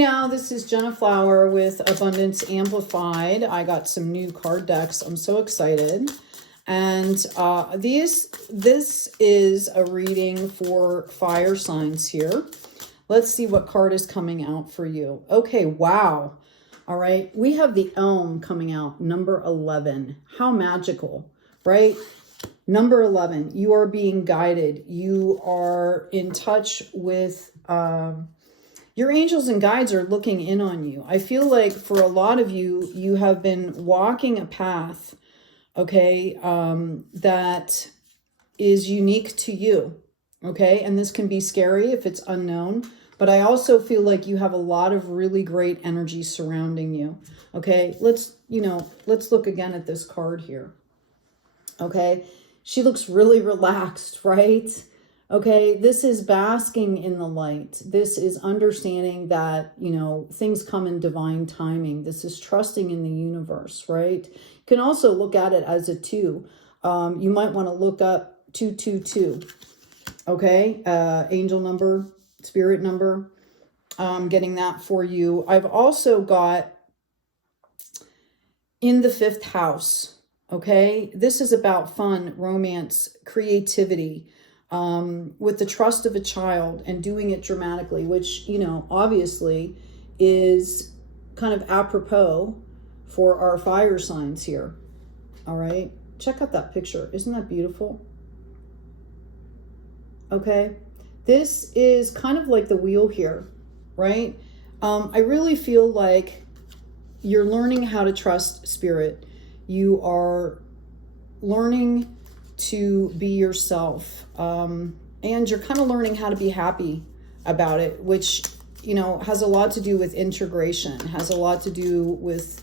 Now, this is Jenna Flower with Abundance Amplified. I got some new card decks. I'm so excited. And this is a reading for fire signs here. Let's see what card is coming out for you. Okay, wow. All right, we have the Elm coming out, number 11. How magical, right? Number 11, you are being guided. You are in touch with... your angels and guides are looking in on you. I feel like for a lot of you, you have been walking a path, okay, that is unique to you, okay? And this can be scary if it's unknown, but I also feel like you have a lot of really great energy surrounding you, okay? Let's look again at this card here, okay? She looks really relaxed, right? Okay, this is basking in the light. This is understanding that, things come in divine timing. This is trusting in the universe, right? You can also look at it as a 2. You might want to look up 222, okay? Angel number, spirit number. Getting that for you. I've also got in the 5th house, okay? This is about fun, romance, creativity, with the trust of a child and doing it dramatically, which, obviously is kind of apropos for our fire signs here. All right. Check out that picture. Isn't that beautiful? Okay. This is kind of like the wheel here, right? I really feel like you're learning how to trust spirit. You are learning to be yourself, and you're kind of learning how to be happy about it, which has a lot to do with integration, has a lot to do with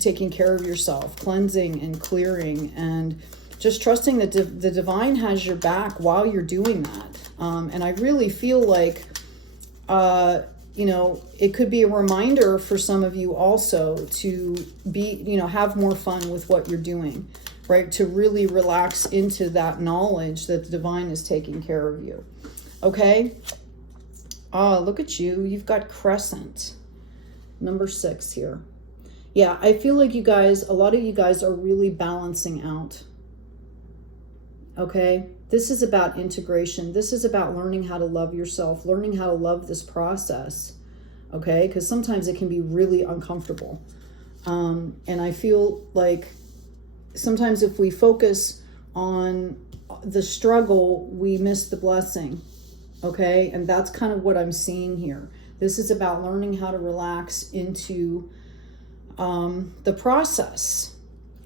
taking care of yourself, cleansing and clearing, and just trusting that the divine has your back while you're doing that. And I really feel like it could be a reminder for some of you also to be, have more fun with what you're doing, right? To really relax into that knowledge that the divine is taking care of you. Okay. Oh, look at you. You've got Crescent. Number 6 here. Yeah, I feel like a lot of you guys are really balancing out. Okay. This is about integration. This is about learning how to love yourself, learning how to love this process. Okay. Because sometimes it can be really uncomfortable. And I feel like sometimes if we focus on the struggle, we miss the blessing, okay? And that's kind of what I'm seeing here. This is about learning how to relax into the process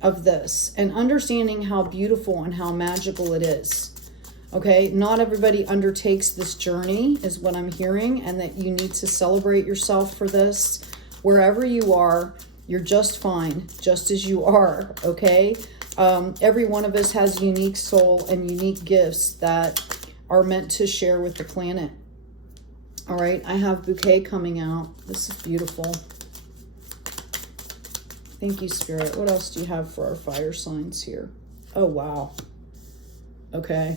of this and understanding how beautiful and how magical it is, okay? Not everybody undertakes this journey is what I'm hearing, and that you need to celebrate yourself for this. Wherever you are, you're just fine, just as you are, okay? Every one of us has a unique soul and unique gifts that are meant to share with the planet. All right, I have Bouquet coming out. This is beautiful. Thank you, Spirit. What else do you have for our fire signs here? Oh, wow. Okay.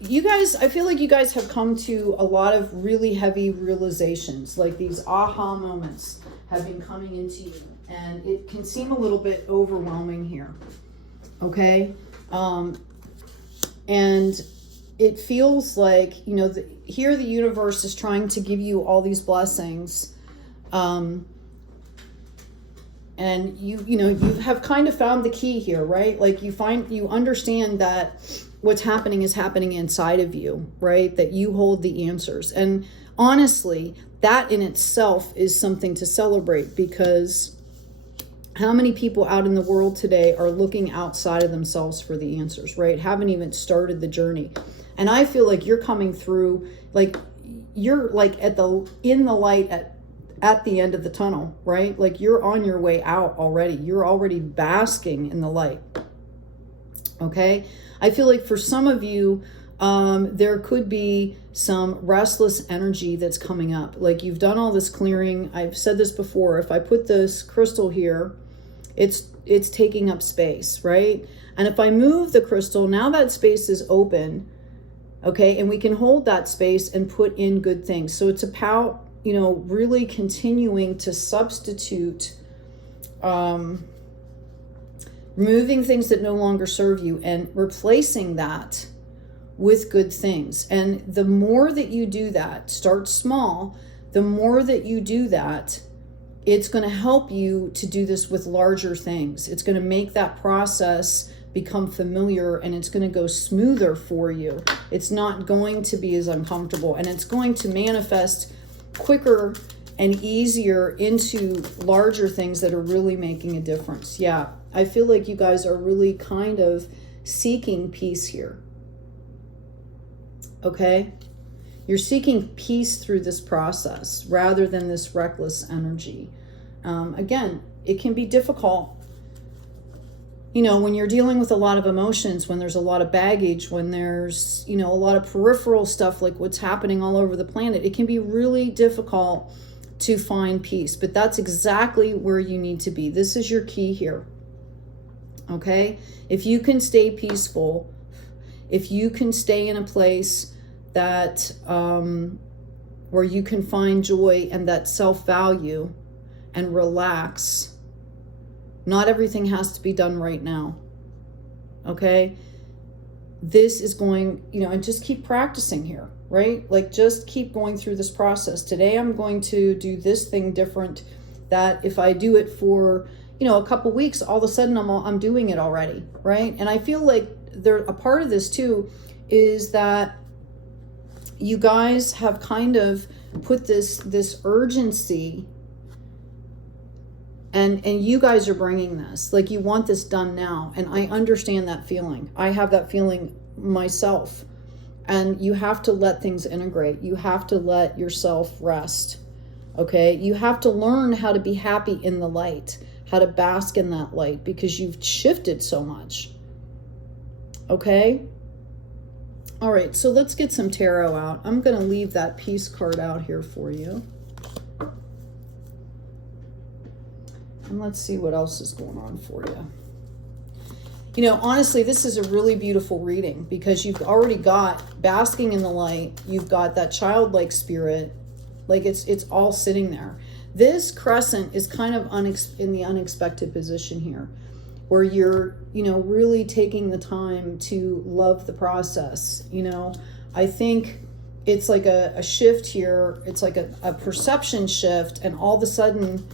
You guys, I feel like you guys have come to a lot of really heavy realizations, like these aha moments have been coming into you, and it can seem a little bit overwhelming here, okay? And it feels like, here the universe is trying to give you all these blessings, and you have kind of found the key here, right? Like you understand that what's happening is happening inside of you, right? That you hold the answers. And honestly, that in itself is something to celebrate, because how many people out in the world today are looking outside of themselves for the answers, right? Haven't even started the journey. And I feel like you're coming through, like you're like in the light at the end of the tunnel, right? Like you're on your way out already. You're already basking in the light. Okay. I feel like for some of you, there could be some restless energy that's coming up. Like you've done all this clearing. I've said this before. If I put this crystal here, it's taking up space, right? And if I move the crystal, now that space is open, Okay, and we can hold that space and put in good things. So it's about, you know, really continuing to substitute, removing things that no longer serve you and replacing that with good things. And the more that you do that, start small, the more that you do that, it's going to help you to do this with larger things. It's going to make that process become familiar, and it's going to go smoother for you. It's not going to be as uncomfortable, and it's going to manifest quicker and easier into larger things that are really making a difference. Yeah, I feel like you guys are really kind of seeking peace here. Okay? You're seeking peace through this process rather than this reckless energy. Again, it can be difficult, you know, when you're dealing with a lot of emotions, when there's a lot of baggage, when there's, you know, a lot of peripheral stuff like what's happening all over the planet. It can be really difficult to find peace, but that's exactly where you need to be. This is your key here. Okay? If you can stay peaceful, if you can stay in a place that where you can find joy and that self-value and relax, not everything has to be done right now. Okay? This is going, you know, and just keep practicing here, right? Like just keep going through this process. Today I'm going to do this thing different, that if I do it for, you know, a couple weeks, all of a sudden I'm doing it already, right? And I feel like a part of this too is that you guys have kind of put this urgency, and you guys are bringing this, like you want this done now. And I understand that feeling. I have that feeling myself. And you have to let things integrate. You have to let yourself rest. Okay? You have to learn how to be happy in the light, how to bask in that light, because you've shifted so much. Okay? All right, so let's get some tarot out. I'm going to leave that peace card out here for you. And let's see what else is going on for you. You know, honestly, this is a really beautiful reading because you've already got basking in the light. You've got that childlike spirit. Like it's all sitting there. This crescent is kind of in the unexpected position here, where you're, you know, really taking the time to love the process. You know, I think it's like a shift here. It's like a perception shift, and all of a sudden,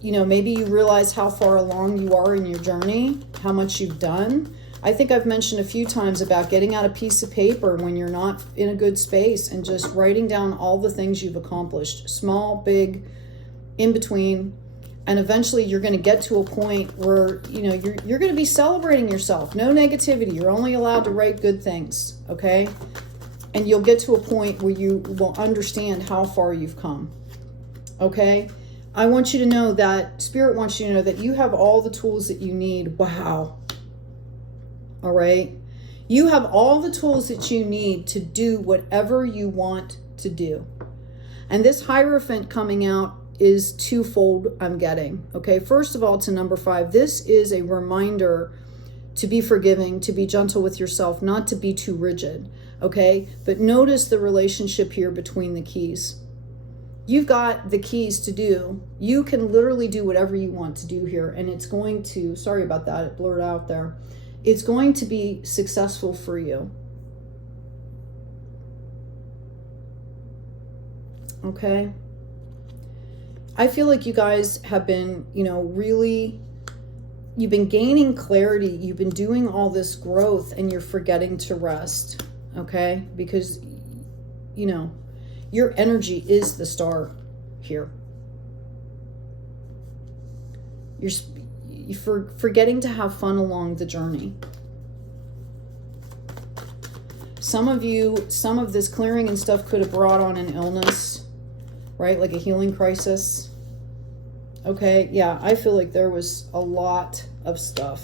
you know, maybe you realize how far along you are in your journey, how much you've done. I think I've mentioned a few times about getting out a piece of paper when you're not in a good space and just writing down all the things you've accomplished, small, big, in between. And eventually you're going to get to a point where, you know, you're going to be celebrating yourself. No negativity. You're only allowed to write good things, okay? And you'll get to a point where you will understand how far you've come, okay? I want you to know that Spirit wants you to know that you have all the tools that you need. Wow. All right? You have all the tools that you need to do whatever you want to do. And this Hierophant coming out is twofold, I'm getting. Okay, first of all, to number 5, this is a reminder to be forgiving, to be gentle with yourself, not to be too rigid. Okay, but notice the relationship here between the keys. You've got the keys to do. You can literally do whatever you want to do here, and it's going to, sorry about that, it blurred out there. It's going to be successful for you. Okay? I feel like you guys have been, you know, really, you've been gaining clarity. You've been doing all this growth, and you're forgetting to rest. Okay? Because, you know, your energy is the star here. You're forgetting to have fun along the journey. Some of you, some of this clearing and stuff could have brought on an illness, right? Like a healing crisis. Okay, yeah, I feel like there was a lot of stuff.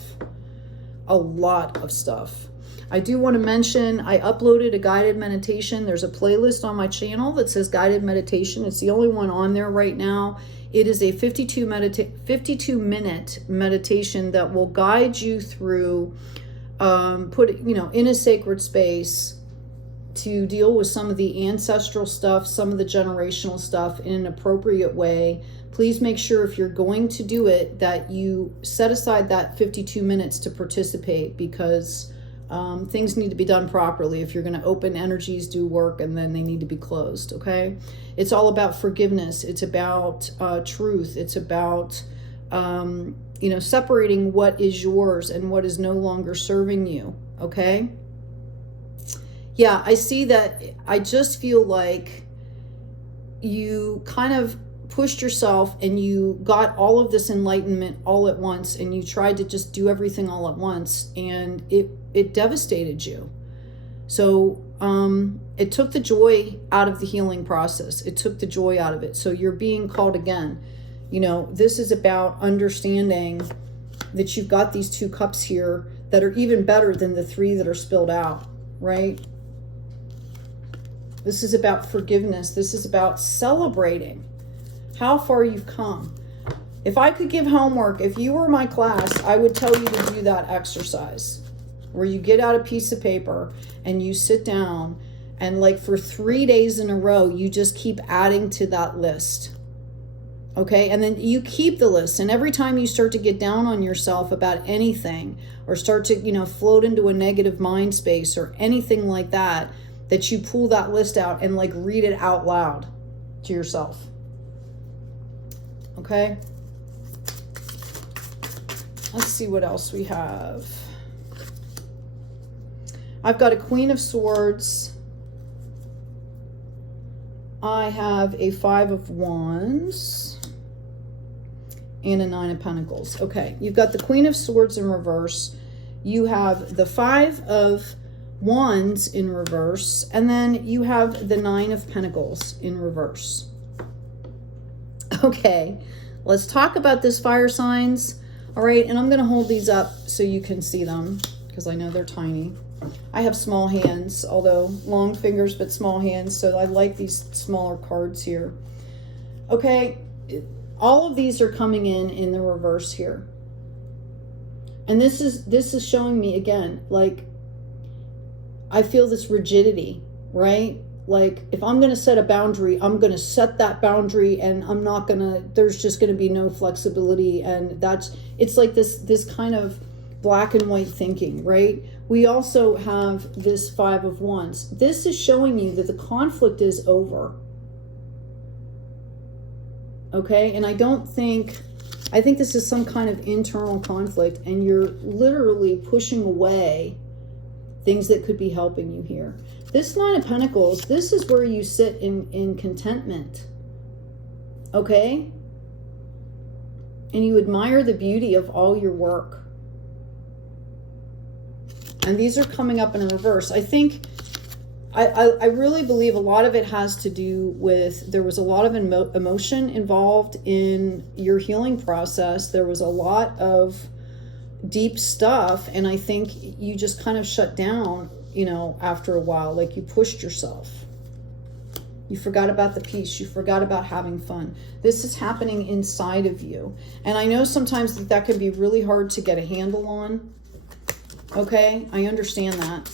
A lot of stuff. I do want to mention, I uploaded a guided meditation. There's a playlist on my channel that says guided meditation. It's the only one on there right now. It is a 52-minute meditation that will guide you through, in a sacred space, to deal with some of the ancestral stuff, some of the generational stuff in an appropriate way, please make sure if you're going to do it that you set aside that 52 minutes to participate, because things need to be done properly. If you're going to open energies, do work, and then they need to be closed, okay? It's all about forgiveness. It's about truth. It's about, you know, separating what is yours and what is no longer serving you, okay? Yeah, I see that. I just feel like you kind of pushed yourself and you got all of this enlightenment all at once, and you tried to just do everything all at once, and it devastated you. So it took the joy out of the healing process. It took the joy out of it. So you're being called again. You know, this is about understanding that you've got these 2 cups here that are even better than the 3 that are spilled out, right? This is about forgiveness. This is about celebrating how far you've come. If I could give homework, if you were my class, I would tell you to do that exercise where you get out a piece of paper and you sit down and like for 3 days in a row, you just keep adding to that list. Okay, and then you keep the list, and every time you start to get down on yourself about anything or start to, you know, float into a negative mind space or anything like that, that you pull that list out and like read it out loud to yourself. Okay, let's see what else we have. I've got a Queen of Swords. I have a 5 of Wands and a 9 of Pentacles. Okay, you've got the Queen of Swords in reverse. You have the 5 of Wands in reverse, and then you have the 9 of Pentacles in reverse. Okay, let's talk about this, fire signs. All right, and I'm going to hold these up so you can see them, because I know they're tiny. I have small hands, although long fingers, but small hands, so I like these smaller cards here. Okay, all of these are coming in the reverse here. And this is showing me again, like, I feel this rigidity, right? Like, if I'm going to set a boundary, I'm going to set that boundary, and I'm not going to, there's just going to be no flexibility. And it's like this kind of black and white thinking, right? We also have this 5 of Wands. This is showing you that the conflict is over. Okay, and I think this is some kind of internal conflict, and you're literally pushing away things that could be helping you here. This 9 of Pentacles, this is where you sit in contentment. Okay? And you admire the beauty of all your work. And these are coming up in reverse. I think, I really believe a lot of it has to do with, there was a lot of emotion involved in your healing process. There was a lot of deep stuff, and I think you just kind of shut down, you know, after a while. Like, you pushed yourself. You forgot about the peace. You forgot about having fun. This is happening inside of you. And I know sometimes that can be really hard to get a handle on. Okay, I understand that.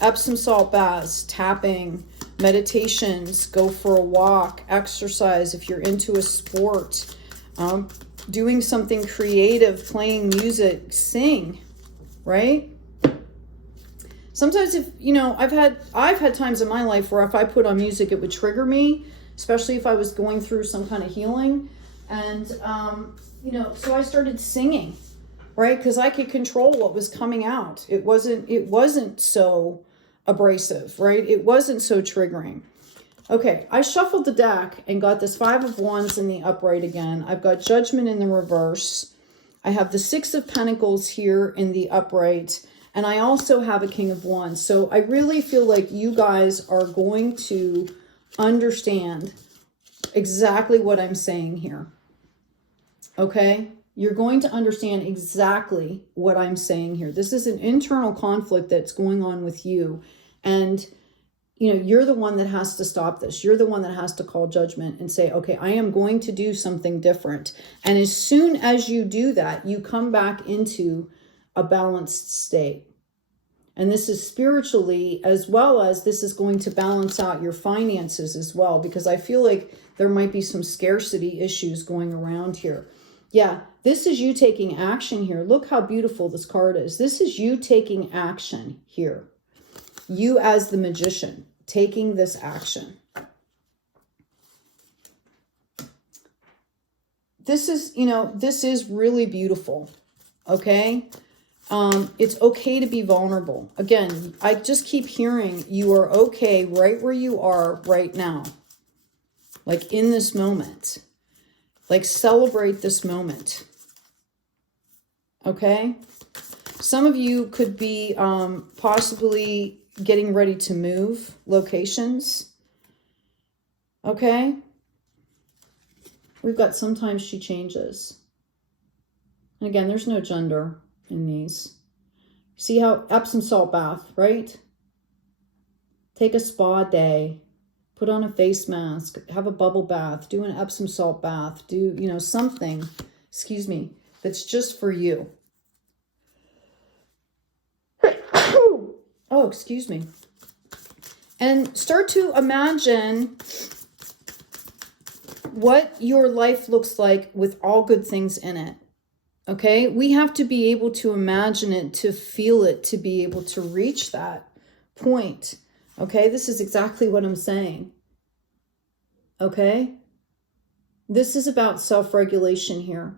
Epsom salt baths, tapping, meditations, go for a walk, exercise if you're into a sport, doing something creative, playing music, sing, right? Sometimes, if you know, I've had times in my life where if I put on music, it would trigger me, especially if I was going through some kind of healing. And you know, so I started singing, right? Because I could control what was coming out. It wasn't so abrasive, right? It wasn't so triggering. Okay, I shuffled the deck and got this 5 of Wands in the upright again. I've got Judgment in the reverse. I have the 6 of Pentacles here in the upright. And I also have a King of Wands. So I really feel like you guys are going to understand exactly what I'm saying here. Okay? You're going to understand exactly what I'm saying here. This is an internal conflict that's going on with you. And, you know, you're the one that has to stop this. You're the one that has to call judgment and say, okay, I am going to do something different. And as soon as you do that, you come back into a balanced state. And this is spiritually, as well as this is going to balance out your finances as well, because I feel like there might be some scarcity issues going around here. Yeah, this is you taking action here. Look how beautiful this card is. This is you taking action here. You as the magician taking this action. This is, you know, this is really beautiful. Okay. It's okay to be vulnerable. Again, I just keep hearing you are okay right where you are right now. Like in this moment. Like celebrate this moment. Okay. Some of you could be possibly getting ready to move locations. Okay. We've got sometimes she changes. And again, there's no gender in these. See how Epsom salt bath, right? Take a spa day. Put on a face mask. Have a bubble bath. Do an Epsom salt bath. Do, you know, something, excuse me, that's just for you. Oh, excuse me. And start to imagine what your life looks like with all good things in it. Okay? We have to be able to imagine it, to feel it, to be able to reach that point. Okay? This is exactly what I'm saying. Okay? This is about self-regulation here.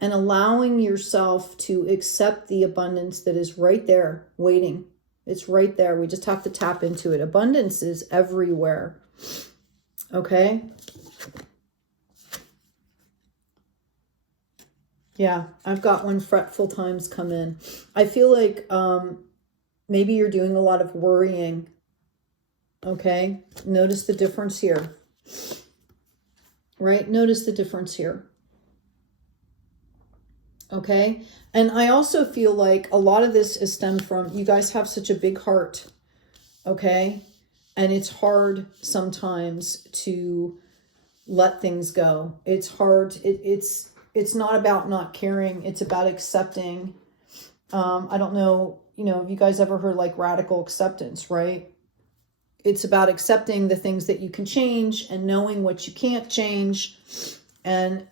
And allowing yourself to accept the abundance that is right there, waiting. It's right there. We just have to tap into it. Abundance is everywhere. Okay? Yeah, I've got when fretful times come in. I feel like maybe you're doing a lot of worrying. Okay? Notice the difference here. Right? Notice the difference here. Okay? And I also feel like a lot of this is stemmed from, you guys have such a big heart. Okay? And it's hard sometimes to let things go. It's hard. It's not about not caring. It's about accepting. I don't know, you know, have you guys ever heard like radical acceptance, right? It's about accepting the things that you can change and knowing what you can't change and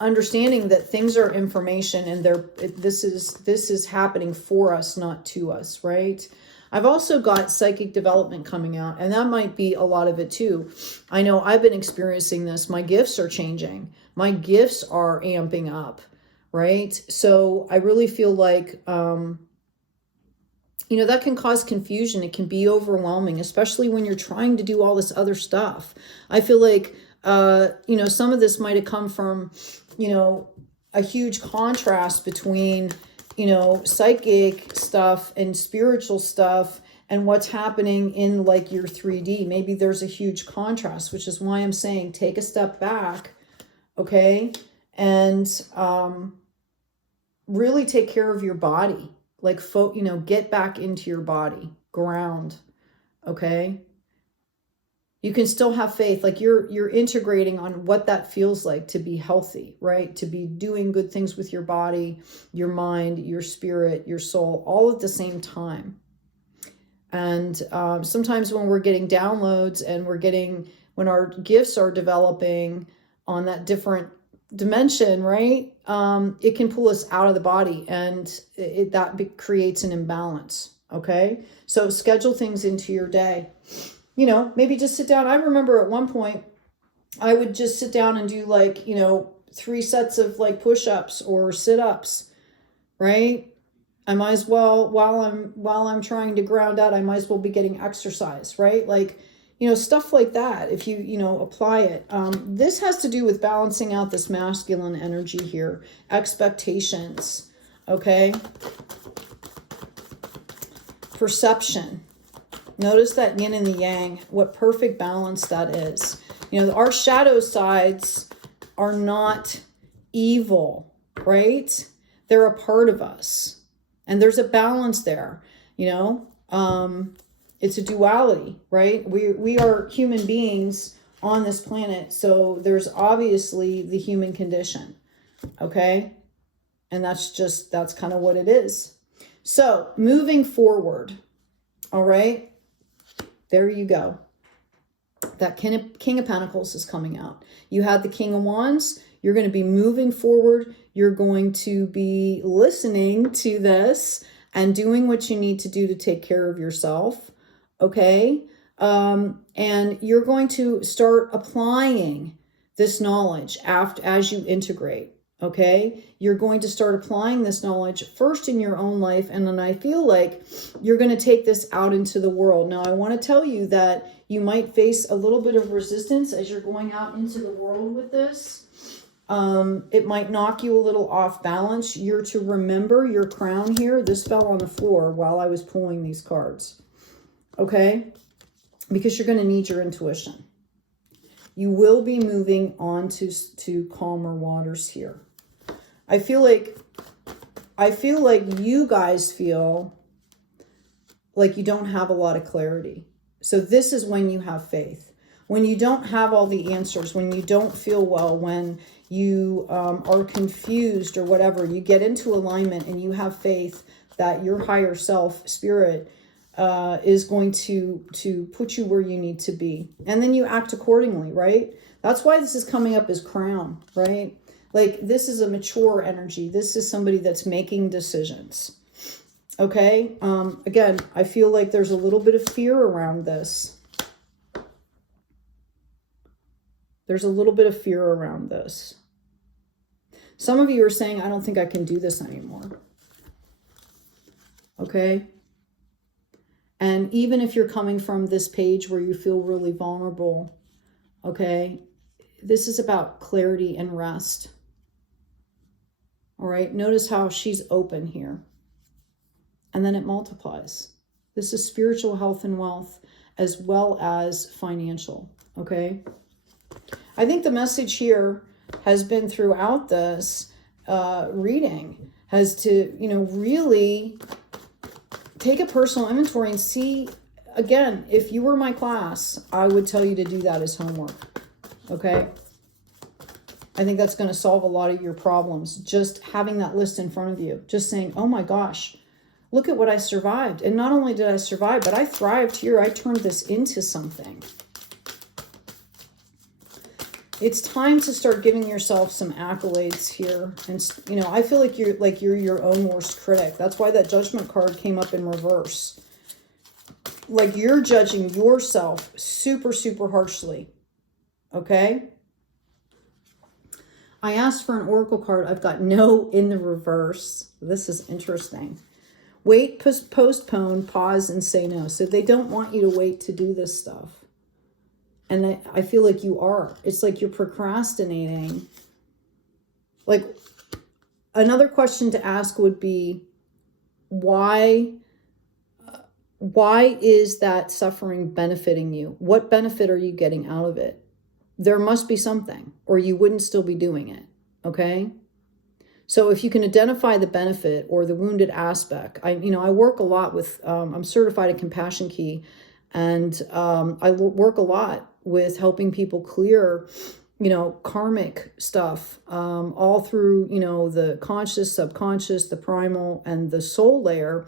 understanding that things are information and this is happening for us, not to us, right? I've also got psychic development coming out, and that might be a lot of it too. I know I've been experiencing this. My gifts are changing. My gifts are amping up, right? So I really feel like, you know, that can cause confusion. It can be overwhelming, especially when you're trying to do all this other stuff. I feel like, you know, some of this might have come from, you know, a huge contrast between, you know, psychic stuff and spiritual stuff and what's happening in like your 3D. Maybe there's a huge contrast, which is why I'm saying take a step back, okay? And really take care of your body. Like, you know, get back into your body, ground, okay? You can still have faith, like you're integrating on what that feels like to be healthy, right? To be doing good things with your body, your mind, your spirit, your soul, all at the same time. And sometimes when we're getting downloads and when our gifts are developing on that different dimension, right? It can pull us out of the body and that creates an imbalance, okay? So schedule things into your day. You know, maybe just sit down. I remember at one point, I would just sit down and do like, you know, 3 sets of like push-ups or sit-ups, right? I might as well, while I'm trying to ground out, I might as well be getting exercise, right? Like, you know, stuff like that, if you know, apply it. This has to do with balancing out this masculine energy here. Expectations, okay? Perception. Notice that yin and the yang, what perfect balance that is. You know, our shadow sides are not evil, right? They're a part of us. And there's a balance there, you know. It's a duality, right? We are human beings on this planet. So there's obviously the human condition, okay? And that's kind of what it is. So moving forward, all right, there you go. That King of Pentacles is coming out. You had the King of Wands. You're going to be moving forward. You're going to be listening to this and doing what you need to do to take care of yourself. Okay. And you're going to start applying this knowledge as you integrate. Okay. You're going to start applying this knowledge first in your own life. And then I feel like you're going to take this out into the world. Now, I want to tell you that you might face a little bit of resistance as you're going out into the world with this. It might knock you a little off balance. You're to remember your crown here. This fell on the floor while I was pulling these cards. Okay? Because you're going to need your intuition. You will be moving on to calmer waters here. I feel like you guys feel like you don't have a lot of clarity. So this is when you have faith. When you don't have all the answers, when you don't feel well, when you are confused or whatever, you get into alignment and you have faith that your higher self, spirit, is going to put you where you need to be. And then you act accordingly, right? That's why this is coming up as crown, right? Like this is a mature energy. This is somebody that's making decisions. Okay. Again, I feel like there's a little bit of fear around this. There's a little bit of fear around this. Some of you are saying, I don't think I can do this anymore. Okay. And even if you're coming from this page where you feel really vulnerable, okay, this is about clarity and rest. All right. Notice how she's open here. And then it multiplies. This is spiritual health and wealth as well as financial. Okay. I think the message here has been throughout this reading has to, really take a personal inventory and see, again, if you were my class, I would tell you to do that as homework. Okay. I think that's going to solve a lot of your problems. Just having that list in front of you, just saying, oh my gosh, look at what I survived. And not only did I survive, but I thrived here. I turned this into something. It's time to start giving yourself some accolades here. And, I feel like you're your own worst critic. That's why that Judgment card came up in reverse. Like you're judging yourself super, super harshly. Okay? I asked for an oracle card. I've got no in the reverse. This is interesting. Wait, postpone, pause, and say no. So they don't want you to wait to do this stuff. And I feel like you are. It's like you're procrastinating. Like another question to ask would be, why is that suffering benefiting you? What benefit are you getting out of it? There must be something, or you wouldn't still be doing it. Okay. So if you can identify the benefit or the wounded aspect, I work a lot with, I'm certified in Compassion Key, and I work a lot with helping people clear, karmic stuff, all through, the conscious, subconscious, the primal, and the soul layer.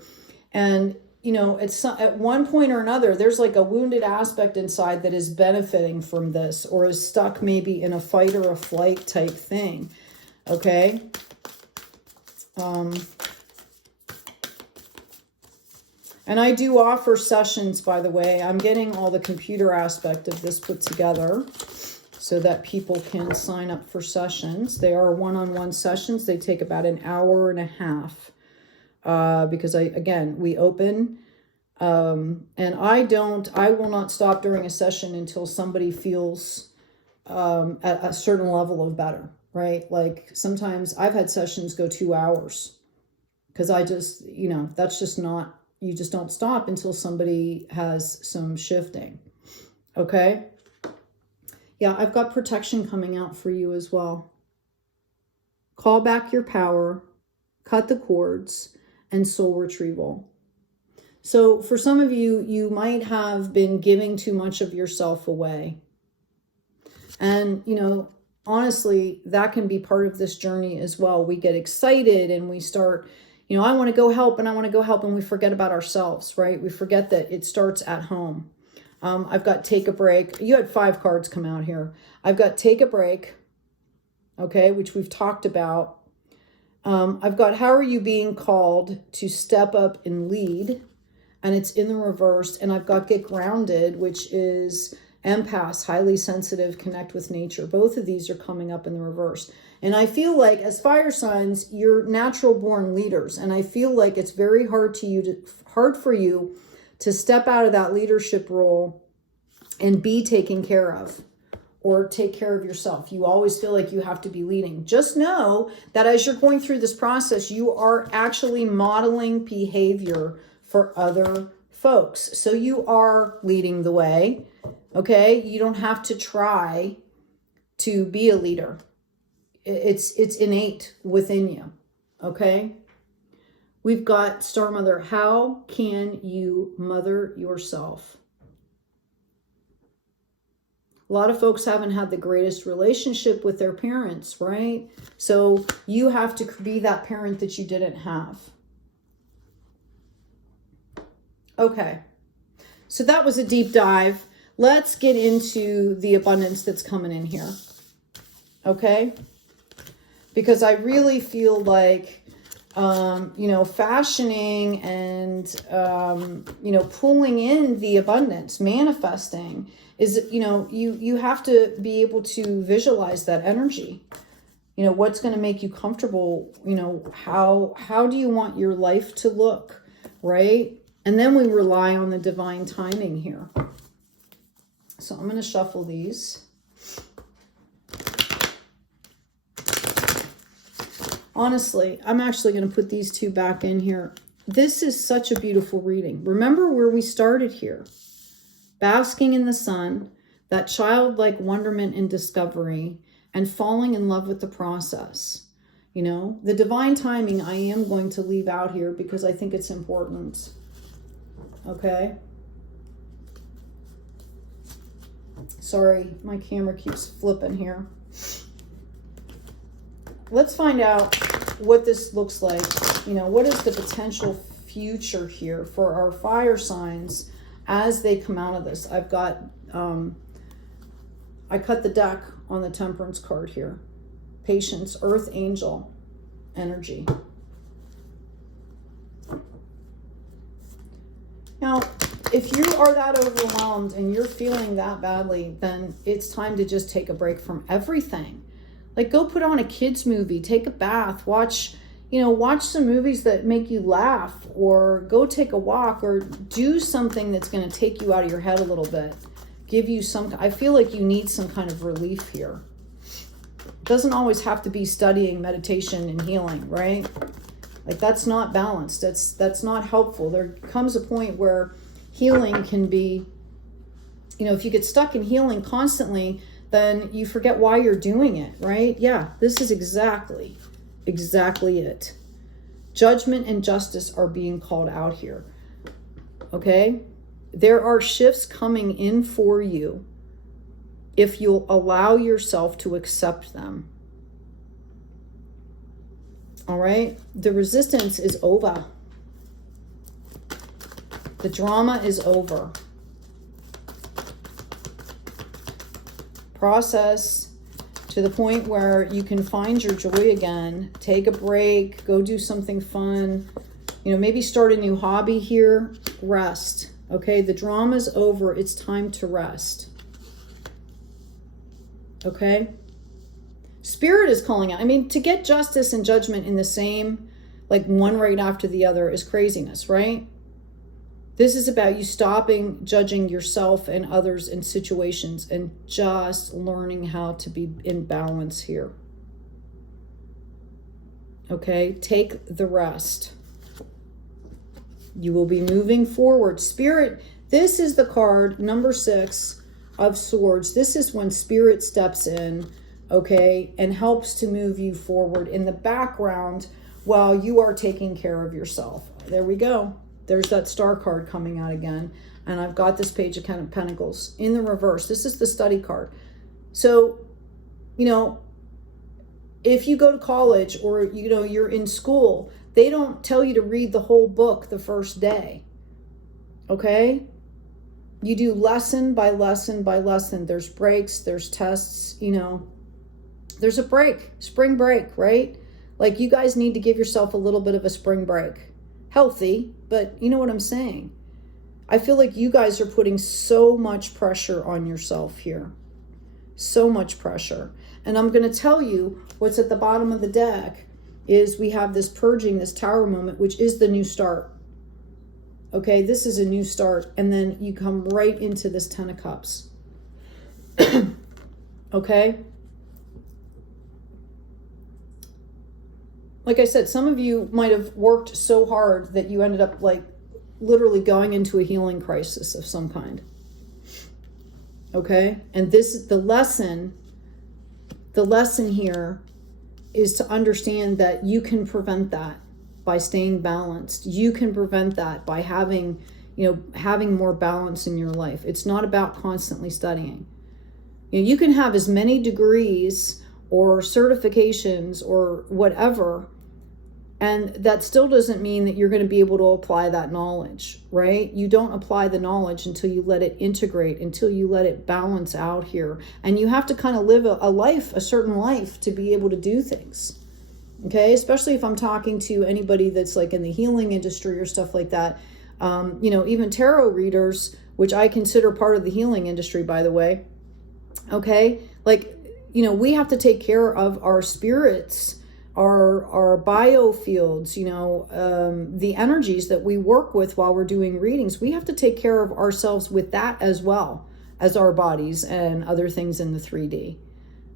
And, at one point or another, there's like a wounded aspect inside that is benefiting from this, or is stuck maybe in a fight or a flight type thing. Okay. And I do offer sessions, by the way. I'm getting all the computer aspect of this put together so that people can sign up for sessions. They are one-on-one sessions. They take about an hour and a half because we open. And I will not stop during a session until somebody feels at a certain level of better, right? Like sometimes I've had sessions go 2 hours because I just, that's just not, you just don't stop until somebody has some shifting. Okay. Yeah, I've got protection coming out for you as well. Call back your power, cut the cords, and soul retrieval. So for some of you, you might have been giving too much of yourself away. And, honestly, that can be part of this journey as well. We get excited and we start, you know, I want to go help and I want to go help, and we forget about ourselves, right? We forget that it starts at home. I've got take a break. You had 5 cards come out here. I've got take a break, okay, which we've talked about. I've got how are you being called to step up and lead, and it's in the reverse. And I've got get grounded, which is empaths, highly sensitive, connect with nature. Both of these are coming up in the reverse. And I feel like as fire signs, you're natural born leaders. And I feel like it's very hard for you to step out of that leadership role and be taken care of, or take care of yourself. You always feel like you have to be leading. Just know that as you're going through this process, you are actually modeling behavior for other folks. So you are leading the way, okay? You don't have to try to be a leader. It's innate within you, okay? We've got Star Mother. How can you mother yourself? A lot of folks haven't had the greatest relationship with their parents, right? So you have to be that parent that you didn't have. Okay, so that was a deep dive. Let's get into the abundance that's coming in here, okay? Because I really feel like, you know, fashioning and, you know, pulling in the abundance, manifesting is, you know, you have to be able to visualize that energy. You know, what's going to make you comfortable? You know, how do you want your life to look, right? And then we rely on the divine timing here. So I'm going to shuffle these. Honestly, I'm actually going to put these 2 back in here. This is such a beautiful reading. Remember where we started here. Basking in the sun, that childlike wonderment and discovery, and falling in love with the process. You know, the divine timing I am going to leave out here because I think it's important. Okay. Sorry, my camera keeps flipping here. Let's find out what this looks like. You know, what is the potential future here for our fire signs as they come out of this? I've got, I cut the deck on the Temperance card here. Patience, Earth Angel energy. Now, if you are that overwhelmed and you're feeling that badly, then it's time to just take a break from everything. Like, go put on a kid's movie, take a bath, watch some movies that make you laugh, or go take a walk, or do something that's going to take you out of your head a little bit. Give you I feel like you need some kind of relief here. It doesn't always have to be studying, meditation, and healing, right? Like, that's not balanced. That's not helpful. There comes a point where healing can be, you know, if you get stuck in healing constantly, then you forget why you're doing it, right? Yeah, this is exactly it. Judgment and justice are being called out here, okay? There are shifts coming in for you if you'll allow yourself to accept them. All right? The resistance is over. The drama is over. Process to the point where you can find your joy again. Take a break. Go do something fun. You know, maybe start a new hobby here. Rest. Okay? The drama's over. It's time to rest. Okay? Spirit is calling out. I mean, to get justice and judgment in the same, like one right after the other, is craziness, right? This is about you stopping judging yourself and others in situations and just learning how to be in balance here. Okay? Take the rest. You will be moving forward. Spirit, this is the card, number 6 of Swords. This is when Spirit steps in, okay, and helps to move you forward in the background while you are taking care of yourself. There we go. There's that Star card coming out again. And I've got this Page of Pentacles in the reverse. This is the study card. So you know, if you go to college or, you know, you're in school, they don't tell you to read the whole book the first day. Okay? You do lesson by lesson by lesson. There's breaks, there's tests, you know. There's a break, spring break, right? Like, you guys need to give yourself a little bit of a spring break. Healthy, but you know what I'm saying. I feel like you guys are putting so much pressure on yourself here. So much pressure. And I'm going to tell you what's at the bottom of the deck is we have this purging, this Tower moment, which is the new start. Okay, this is a new start. And then you come right into this Ten of Cups. Okay? Like I said, some of you might have worked so hard that you ended up like literally going into a healing crisis of some kind. Okay? And this, the lesson here is to understand that you can prevent that by staying balanced. You can prevent that by having, you know, having more balance in your life. It's not about constantly studying. You know, you can have as many degrees or certifications or whatever, and that still doesn't mean that you're going to be able to apply that knowledge, right? You don't apply the knowledge until you let it integrate, until you let it balance out here. And you have to kind of live a life, a certain life, to be able to do things. Okay? Especially if I'm talking to anybody that's like in the healing industry or stuff like that. You know, even tarot readers, which I consider part of the healing industry, by the way. Okay? Like, you know, we have to take care of our spirits, our biofields, you know, the energies that we work with while we're doing readings. We have to take care of ourselves with that as well as our bodies and other things in the 3D.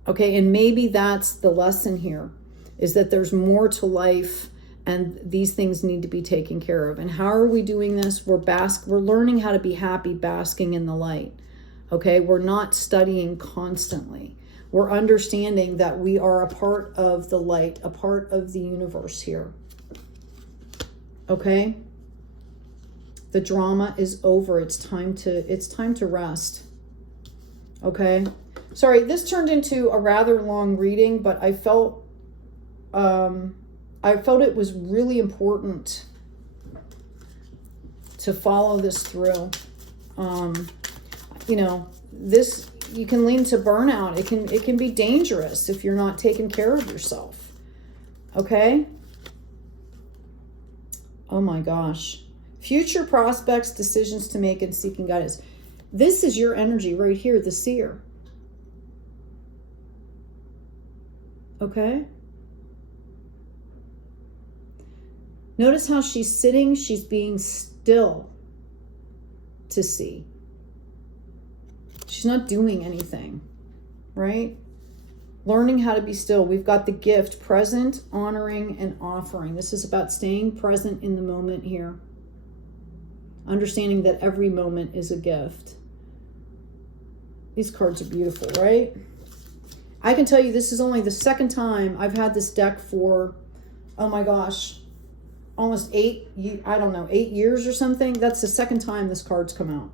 Okay, and maybe that's the lesson here, is that there's more to life and these things need to be taken care of. And how are we doing this? We're learning how to be happy basking in the light. Okay, we're not studying constantly. We're understanding that we are a part of the light, a part of the universe here. Okay? The drama is over. It's time to rest. Okay? Sorry, this turned into a rather long reading, but I felt it was really important to follow this through. You know, this, you can lean to burnout. It can be dangerous if you're not taking care of yourself. Okay? Oh my gosh. Future prospects, decisions to make, and seeking guidance. This is your energy right here, the seer. Okay? Notice how she's sitting. She's being still to see. She's not doing anything, right? Learning how to be still. We've got the gift, present, honoring, and offering. This is about staying present in the moment here. Understanding that every moment is a gift. These cards are beautiful, right? I can tell you this is only the second time I've had this deck for, oh my gosh, almost 8 years or something. That's the second time this card's come out.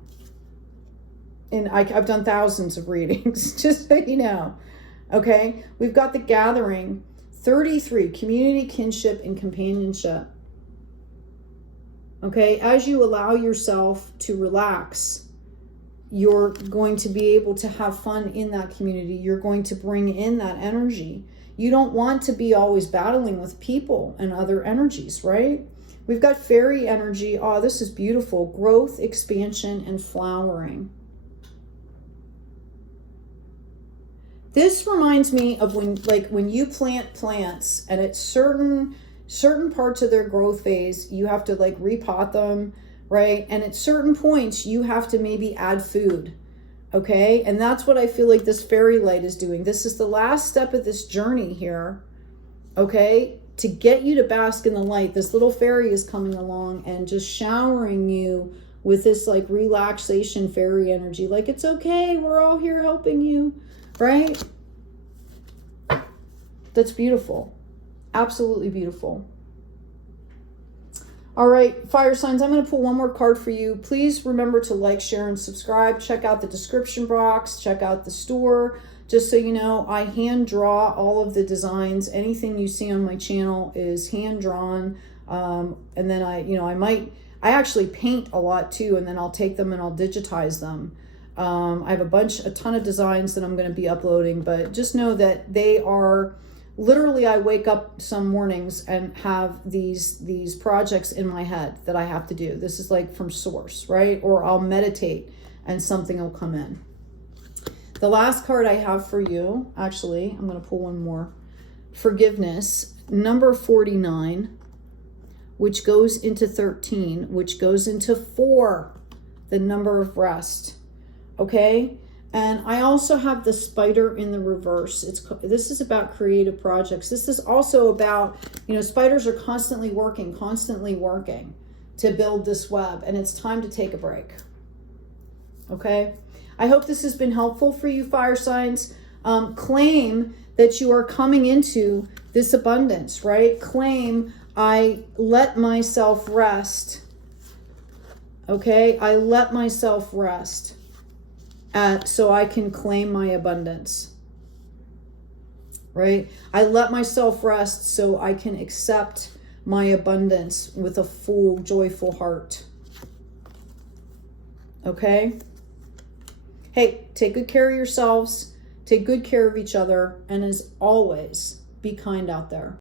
And I've done thousands of readings, just so you know. Okay, we've got the gathering, 33, community, kinship, and companionship. Okay, as you allow yourself to relax, you're going to be able to have fun in that community. You're going to bring in that energy. You don't want to be always battling with people and other energies, right? We've got fairy energy. Oh, this is beautiful. Growth, expansion, and flowering. This reminds me of when you plant plants and at certain parts of their growth phase, you have to like repot them, right? And at certain points, you have to maybe add food, okay? And that's what I feel like this fairy light is doing. This is the last step of this journey here, okay? To get you to bask in the light, this little fairy is coming along and just showering you with this like relaxation fairy energy. Like, it's okay, we're all here helping you. Right? That's beautiful. Absolutely beautiful. All right, fire signs, I'm going to pull one more card for you. Please remember to like, share, and subscribe. Check out the description box. Check out the store. Just so you know, I hand draw all of the designs. Anything you see on my channel is hand drawn. And then I actually paint a lot too, and then I'll take them and I'll digitize them. I have a ton of designs that I'm going to be uploading, but just know that they are literally, I wake up some mornings and have these projects in my head that I have to do. This is like from source, right? Or I'll meditate and something will come in. The last card I have for you, actually, I'm going to pull one more. Forgiveness, number 49, which goes into 13, which goes into 4, the number of rest. Okay? And I also have the spider in the reverse. This is about creative projects. This is also about, spiders are constantly working to build this web, and it's time to take a break. Okay? I hope this has been helpful for you, fire signs. Claim that you are coming into this abundance, right? Claim, I let myself rest. Okay? I let myself rest. So I can claim my abundance, right? I let myself rest so I can accept my abundance with a full, joyful heart. Okay? Hey, take good care of yourselves, take good care of each other, and as always, be kind out there.